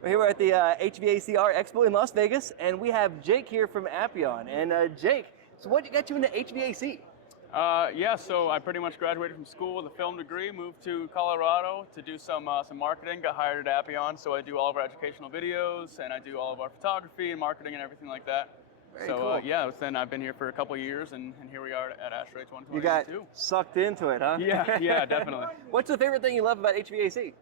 We're here at the HVACR Expo in Las Vegas, and we have Jake here from Appion. And Jake, so what got you into HVAC? Yeah, so I pretty much graduated from school with a film degree, moved to Colorado to do some marketing, got hired at Appion, so I do all of our educational videos, and I do all of our photography and marketing and everything like that. Very cool. Yeah, then I've been here for a couple of years, and here we are at AHR2022. You got sucked into it, huh? Yeah, definitely. What's the favorite thing you love about HVAC?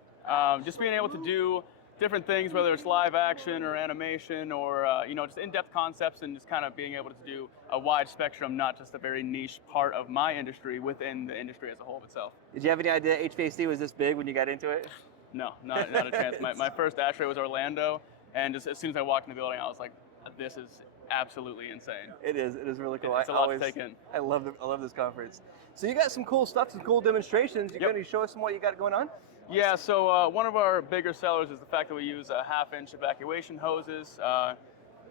Just being able to do different things, whether it's live action or animation or just in-depth concepts, and just kind of being able to do a wide spectrum, not just a very niche part of my industry within the industry as a whole itself. Did you have any idea HVAC was this big when you got into it? No, not a chance. My first ASHRAE was Orlando, and just as soon as I walked in the building, I was like, this is absolutely insane. It is really cool. It's a lot to take in. I love this conference. So you got some cool stuff, some cool demonstrations. You going to show us some what you got going on? Yeah, so one of our bigger sellers is the fact that we use 1/2-inch evacuation hoses.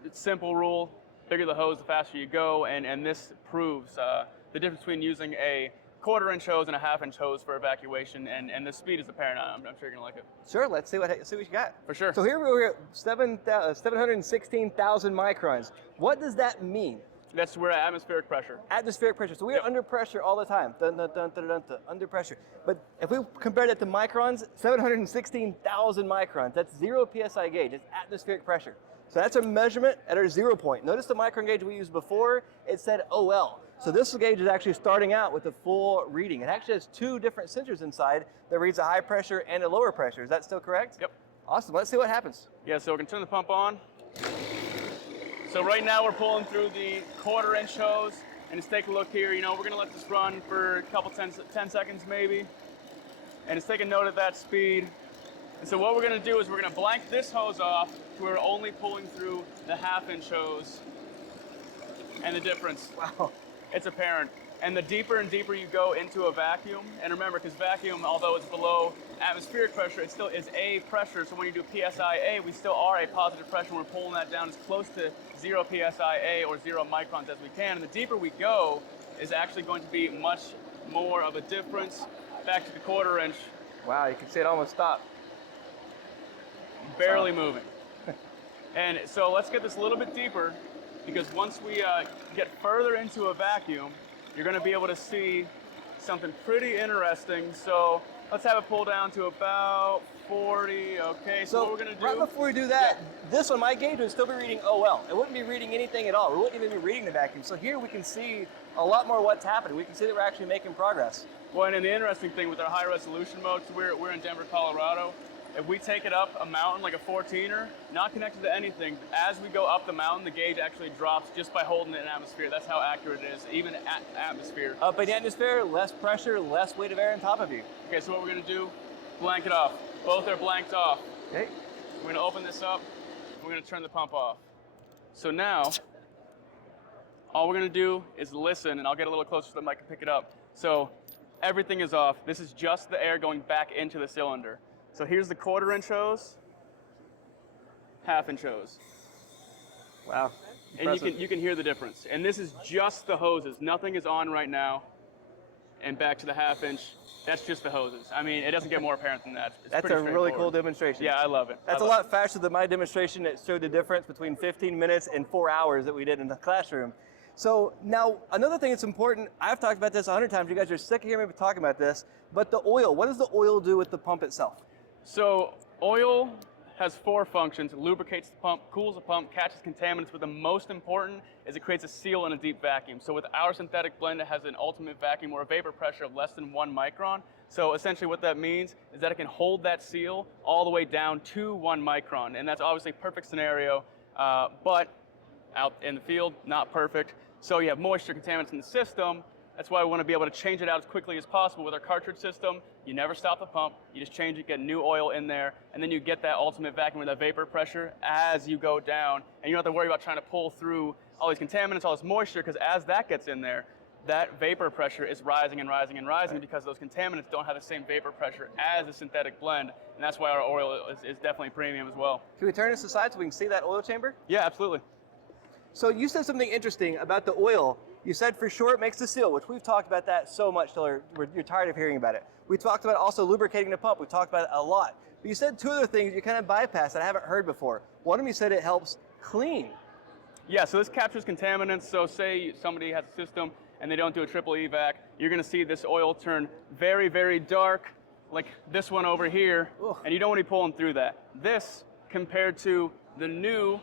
It's a simple rule, bigger the hose, the faster you go, and this proves the difference between using a 1/4-inch hose and a 1/2-inch hose for evacuation, and the speed is apparent. I'm sure you're going to like it. Sure, let's see what you got. For sure. So here we're at 716,000 microns. What does that mean? We're at atmospheric pressure. Atmospheric pressure. So we are under pressure all the time. Dun, dun, dun, dun, dun, dun, under pressure. But if we compare that to microns, 716,000 microns. That's 0 psi gauge. It's atmospheric pressure. So that's a measurement at our 0 point. Notice the micron gauge we used before, it said OL. So this gauge is actually starting out with a full reading. It actually has 2 different sensors inside that reads a high pressure and a lower pressure. Is that still correct? Yep. Awesome. Let's see what happens. Yeah, so we can turn the pump on. So right now we're pulling through the 1/4-inch hose, and just take a look here. We're gonna let this run for a couple 10 seconds maybe, and just take a note of that speed. And so what we're gonna do is we're gonna blank this hose off to where we're only pulling through the 1/2-inch hose, and the difference, Wow. it's apparent. And the deeper and deeper you go into a vacuum, and remember, because vacuum, although it's below atmospheric pressure, it still is a pressure. So when you do PSIA, we still are a positive pressure. We're pulling that down as close to 0 PSIA or 0 microns as we can. And the deeper we go is actually going to be much more of a difference. Back to the 1/4-inch. Wow, you can see it almost stop. Barely moving. And so let's get this a little bit deeper, because once we get further into a vacuum, you're going to be able to see something pretty interesting. So let's have it pull down to about 40. Okay, so what we're going to do... Right before we do that, this on my gauge would still be reading OL. It wouldn't be reading anything at all. We wouldn't even be reading the vacuum. So here we can see a lot more what's happening. We can see that we're actually making progress. Well, and the interesting thing with our high resolution mode, so we're in Denver, Colorado. If we take it up a mountain like a 14er, not connected to anything, as we go up the mountain, the gauge actually drops just by holding it in atmosphere. That's how accurate it is, even at atmosphere. Up in the atmosphere, less pressure, less weight of air on top of you. Okay, so what we're gonna do, blank it off. Both are blanked off. Okay. We're gonna open this up, we're gonna turn the pump off. So now, all we're gonna do is listen, and I'll get a little closer so the mic can pick it up. So everything is off. This is just the air going back into the cylinder. So here's the 1/4-inch hose, 1/2-inch hose. Wow. And you can hear the difference. And this is just the hoses. Nothing is on right now. And back to the 1/2-inch, that's just the hoses. I mean, it doesn't get more apparent than that. It's That's a really cool demonstration. Yeah, I love it. That's a lot faster than my demonstration that showed the difference between 15 minutes and 4 hours that we did in the classroom. So now, another thing that's important, I've talked about this 100 times, you guys are sick of hearing me talking about this, but the oil, what does the oil do with the pump itself? So oil has 4 functions. It lubricates the pump, cools the pump, catches contaminants, but the most important is it creates a seal in a deep vacuum. So with our synthetic blend, it has an ultimate vacuum or a vapor pressure of less than 1 micron. So essentially what that means is that it can hold that seal all the way down to 1 micron. And that's obviously a perfect scenario, but out in the field, not perfect. So you have moisture contaminants in the system. That's why we want to be able to change it out as quickly as possible with our cartridge system. You never stop the pump. You just change it, get new oil in there, and then you get that ultimate vacuum with that vapor pressure as you go down. And you don't have to worry about trying to pull through all these contaminants, all this moisture, because as that gets in there, that vapor pressure is rising and rising and rising because those contaminants don't have the same vapor pressure as the synthetic blend. And that's why our oil is definitely premium as well. Can we turn this aside so we can see that oil chamber? Yeah, absolutely. So you said something interesting about the oil. You said for sure it makes the seal, which we've talked about that so much till you're tired of hearing about it. We talked about also lubricating the pump. We talked about it a lot. But you said two other things you kind of bypassed that I haven't heard before. One of them you said it helps clean. Yeah, so this captures contaminants. So say somebody has a system and they don't do a triple evac, you're gonna see this oil turn very, very dark, like this one over here, and you don't want to be pulling through that. This, compared to the new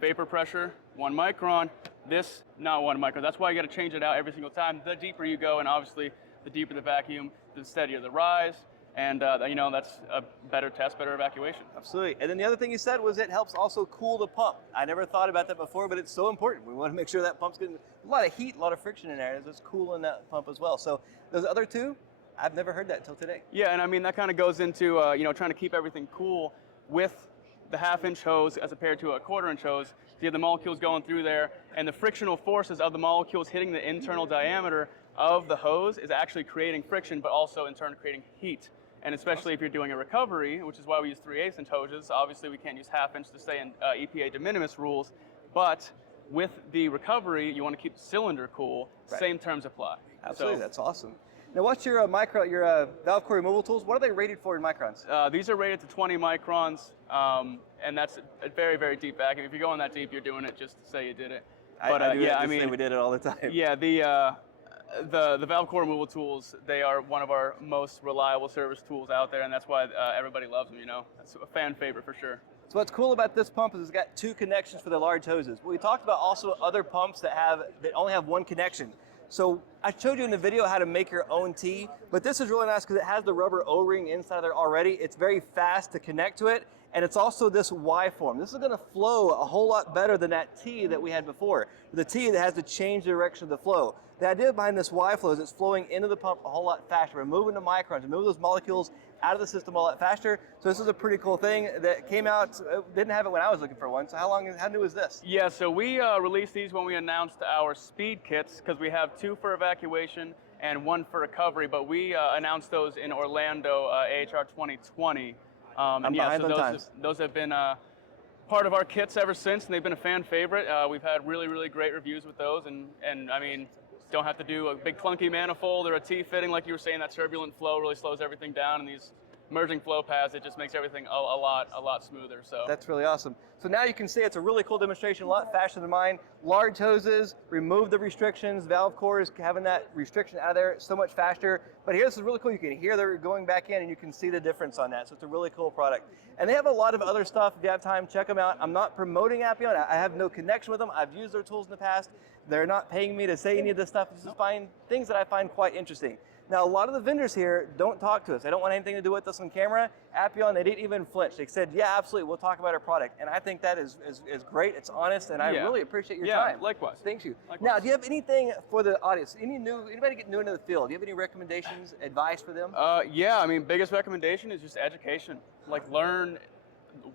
vapor pressure, 1 micron, this, not 1 micron. That's why you gotta change it out every single time. The deeper you go, and obviously the deeper the vacuum, the steadier the rise, and you know, that's a better test, better evacuation. Absolutely. And then the other thing you said was it helps also cool the pump. I never thought about that before, but it's so important. We want to make sure that pump's getting a lot of heat, a lot of friction in there. It's cooling that pump as well. So those other two, I've never heard that until today. Yeah, and I mean, that kind of goes into you know, trying to keep everything cool with the 1/2-inch hose as compared to a 1/4-inch hose. So you have the molecules going through there, and the frictional forces of the molecules hitting the internal diameter of the hose is actually creating friction, but also in turn creating heat. And especially if you're doing a recovery, which is why we use 3/8-inch hoses. Obviously, we can't use 1/2-inch to stay in EPA de minimis rules, but with the recovery, you want to keep the cylinder cool. Right. Same terms apply. Absolutely, so, that's awesome. Now, what's your valve core removal tools? What are they rated for in microns? These are rated to 20 microns, and that's a very, very deep vacuum. If you're going that deep, you're doing it just to say you did it. But I mean, we did it all the time. Yeah, the valve core removal tools, they are one of our most reliable service tools out there, and that's why everybody loves them. You know, that's a fan favorite for sure. So what's cool about this pump is it's got 2 connections for the large hoses. We talked about also other pumps that only have 1 connection. So I showed you in the video how to make your own tee, but this is really nice because it has the rubber O-ring inside there already. It's very fast to connect to it, and it's also this Y form. This is going to flow a whole lot better than that T that we had before. The T that has to change the direction of the flow. The idea behind this Y flow is it's flowing into the pump a whole lot faster. We're moving the microns, remove those molecules out of the system a lot faster. So this is a pretty cool thing that came out. Didn't have it when I was looking for one. So how new is this? Yeah, so we released these when we announced our speed kits, because we have 2 for evacuation and 1 for recovery, but we announced those in Orlando, AHR2020. I'm behind on times. Those have been part of our kits ever since, and they've been a fan favorite. We've had really, really great reviews with those, and I mean, don't have to do a big clunky manifold or a T-fitting like you were saying. That turbulent flow really slows everything down, and these merging flow paths, it just makes everything a lot smoother. So that's really awesome. So now you can see it's a really cool demonstration, a lot faster than mine. Large hoses, remove the restrictions, valve cores, having that restriction out of there so much faster. But here, this is really cool. You can hear they're going back in and you can see the difference on that. So it's a really cool product. And they have a lot of other stuff. If you have time, check them out. I'm not promoting Appion. I have no connection with them. I've used their tools in the past. They're not paying me to say any of this stuff. This is things that I find quite interesting. Now, a lot of the vendors here don't talk to us. They don't want anything to do with us on camera. Appion, they didn't even flinch. They said, yeah, absolutely, we'll talk about our product. And I think that is great. It's honest, and I really appreciate your time. Yeah, likewise. Thank you. Likewise. Now, do you have anything for the audience? Anybody get new into the field? Do you have any recommendations, advice for them? Yeah, I mean, biggest recommendation is just education. Like, learn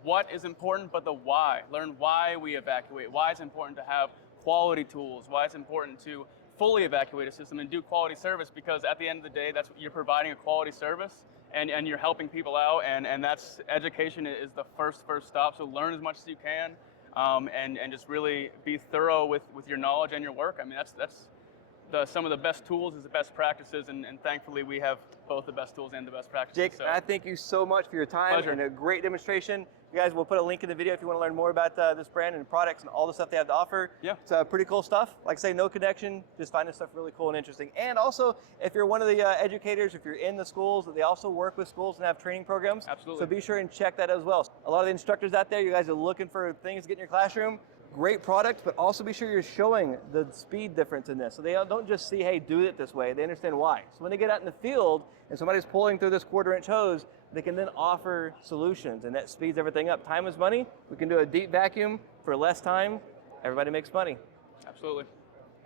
what is important, but the why. Learn why we evacuate, why it's important to have quality tools, why it's important to fully evacuate a system and do quality service, because at the end of the day, that's what you're providing, a quality service, and you're helping people out, and that's education is the first stop. So learn as much as you can, and just really be thorough with your knowledge and your work. I mean, that's some of the best tools is the best practices, and thankfully we have both the best tools and the best practices. Jake, I thank you so much for your time. Pleasure. And a great demonstration. You guys, we'll put a link in the video if you want to learn more about this brand and products and all the stuff they have to offer. Yeah. It's pretty cool stuff. Like I say, no connection, just find this stuff really cool and interesting. And also, if you're one of the educators, if you're in the schools, they also work with schools and have training programs. Absolutely. So be sure and check that as well. A lot of the instructors out there, you guys are looking for things to get in your classroom. Great product, but also be sure you're showing the speed difference in this. So they don't just see, hey, do it this way. They understand why. So when they get out in the field and somebody's pulling through this 1/4-inch hose, they can then offer solutions, and that speeds everything up. Time is money. We can do a deep vacuum for less time. Everybody makes money. Absolutely.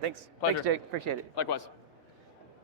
Thanks. Pleasure. Thanks, Jake. Appreciate it. Likewise.